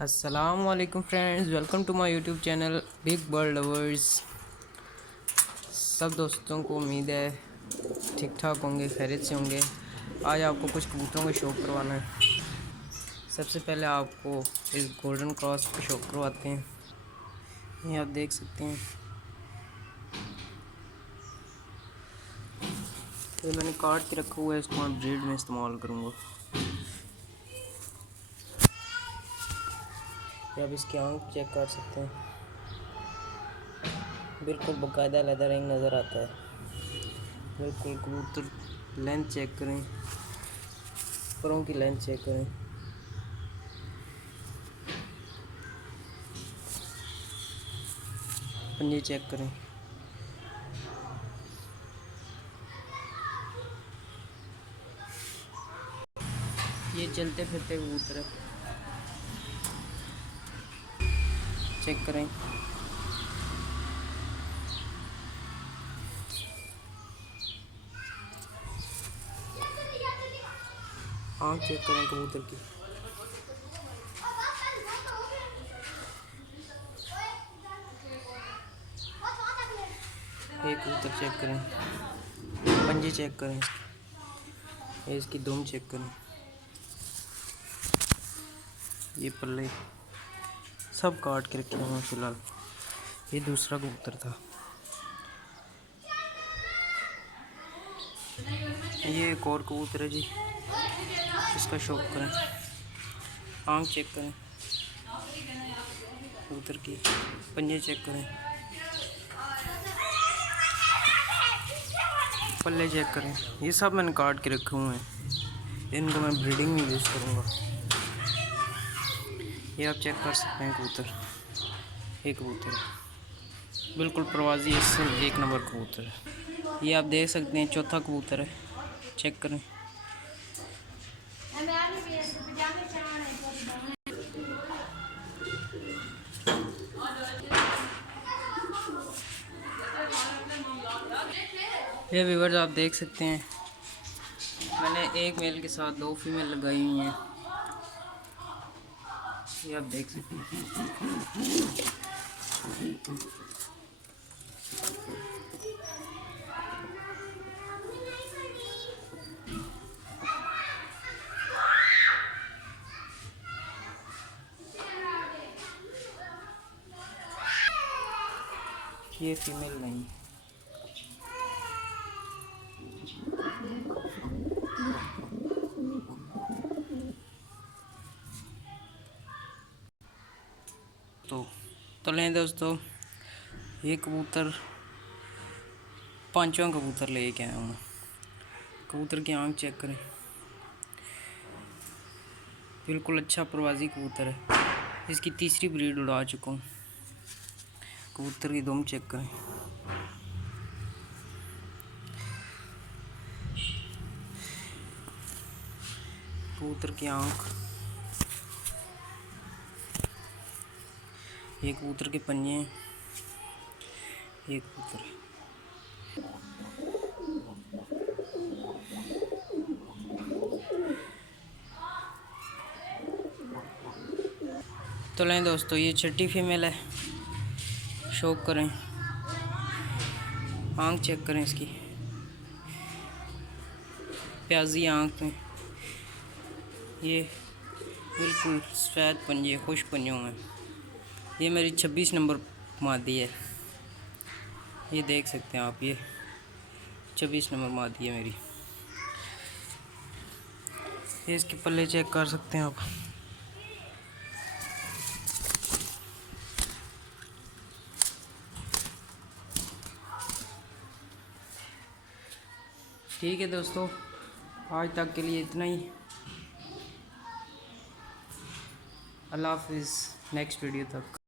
अस्सलाम वालेकुम friends, welcome to my YouTube channel big bird lovers. सब दोस्तों को उम्मीद है ठीक ठाक होंगे, खैरियत से होंगे। आज आपको कुछ कबूतरों का शौक़ करवाना है। सबसे पहले आपको इस गोल्डन क्रॉस का शौक़ करवाते हैं। ये आप देख सकते हैं, ये मैंने काट के रखा हुआ है, इसको मैं ब्रीड में इस्तेमाल करूँगा। ये आप इसकी आँख चेक कर सकते हैं, बिल्कुल बाकायदा लेदर रंग नज़र आता है। बिल्कुल कबूतर लेंथ चेक करें, परों की लेंथ चेक करें। पंजे चेक करें। ये चलते फिरते कबूतर है, चेक करें। आँख चेक करें कबूतर की। ये कबूतर चेक करें, पंजे चेक करें इसके, ये इसकी दुम चेक करें। ये पल्ले सब काट के रखे हुए हैं फिलहाल। ये दूसरा कबूतर था। ये एक और कबूतर है जी, इसका शौक करें। आँख चेक करें कबूतर की, पंजे चेक करें, पल्ले चेक करें। ये सब मैंने काट के रखे हुए हैं, इनको मैं ब्रीडिंग में यूज़ करूँगा। ये आप चेक कर सकते हैं कबूतर, एक कबूतर बिल्कुल प्रवासी इससे एक नंबर कबूतर है। ये आप देख सकते हैं चौथा कबूतर है, चेक करें। ये व्यूअर्स आप देख सकते हैं, मैंने एक मेल के साथ 2 फीमेल लगाई हुई हैं। ये आप देख सकते हैं। ये फीमेल नहीं, तो लें दोस्तों, ये कबूतर पांचवा कबूतर लेके आया हूँ। कबूतर की आँख चेक करें, बिल्कुल अच्छा प्रवासी कबूतर है। इसकी तीसरी ब्रीड उड़ा चुका हूँ। कबूतर की दुम चेक करें, कबूतर की आँख, ये कबूतर के पंजे हैं, ये कबूतर है। तो लें दोस्तों, ये छठी फीमेल है, शौक करें। आँख चेक करें इसकी, प्याजी आँख में, ये बिल्कुल सफ़ेद पंजे, खुश पंजों में। ये मेरी 26 नंबर मादी है, ये देख सकते हैं आप। ये 26 नंबर मादी है मेरी। ये इसके पल्ले चेक कर सकते हैं आप। ठीक है दोस्तों, आज तक के लिए इतना ही। अल्लाह हाफिज़, नेक्स्ट वीडियो तक।